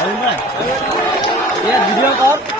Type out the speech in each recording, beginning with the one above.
ये video call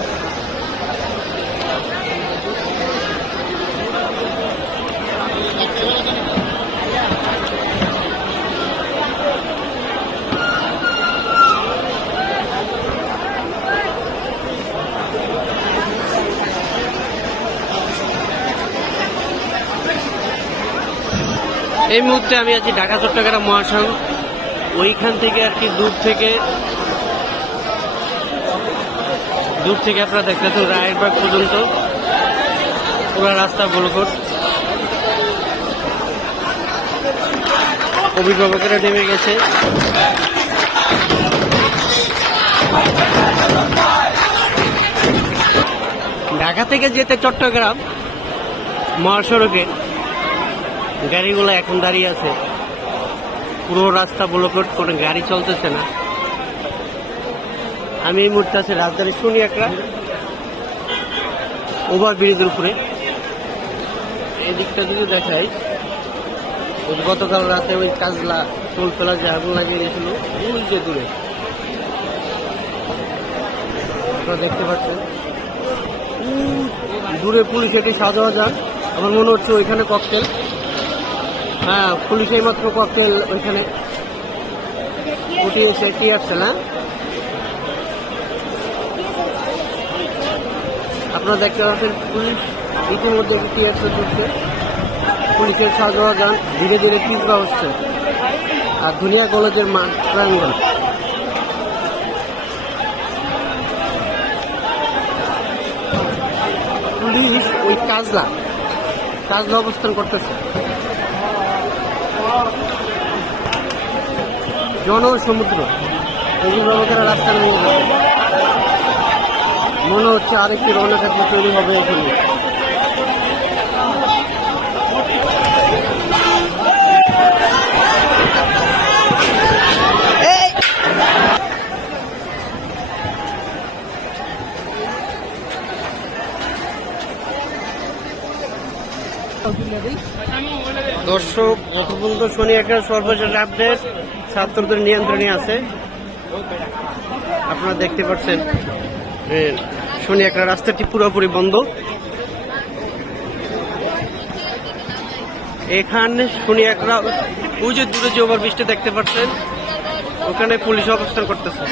এই মুহূর্তে আমি আছি ঢাকা, চট্টগ্রাম মহাসড়ক ওইখান থেকে আর কি দূর থেকে দূর থেকে আপনারা দেখতেছেন রায়েরবাগ পর্যন্ত। পুরো রাস্তা গোলকোট। অভিভাবকেরা নেমে গেছে। ঢাকা থেকে যেতে চট্টগ্রাম মহাসড়কে গাড়িগুলো এখন দাঁড়িয়ে আছে। পুরো রাস্তা ব্লকট কোনো গাড়ি চলতেছে না। আমি এই মুহূর্তে আছি রাজধানী শুনি একটা ওভার ব্রিজের উপরে। এই দিকটা যদি দেখাই গতকাল রাতে ওই কাজলা টোল ফেলা যে আগুন লাগিয়ে গেছিল ওই যে দূরে। দেখতে পাচ্ছেন। দূরে পুলিশ এটি সাজাওয়া যান আমার মনে হচ্ছে ওইখানে ককটেল হ্যাঁ পুলিশ এইমাত্র ককটেল ওইখানে উঠিয়েছে কি আসছে না? আপনারা দেখতে পাচ্ছেন পুলিশ ইতিমধ্যে কি আসছে করছে পুলিশের সাজোয়া গান ধীরে ধীরে তীব্র হচ্ছে। আর দুনিয়া কলেজের মাঠ পুলিশ ওই কাজলা কাজলা অবস্থান করতেছে। জনসমুদ্র। অভিভাবকেরা রাস্তা নিয়ে মনে হচ্ছে আরেকটি রণক্ষেত্র তৈরি হবে এখানে। দর্শক এখন পর্যন্ত শনি একটা সর্বশেষ আপডেট ছাত্রদের নিয়ন্ত্রণে আছে। আপনারা দেখতে পাচ্ছেন শনি একটা রাস্তাটি পুরোপুরি বন্ধ। এখানে শনি একটা, ওই যে দূরে যে ওভার দেখতে পাচ্ছেন, ওখানে পুলিশ অবস্থান করতেছে।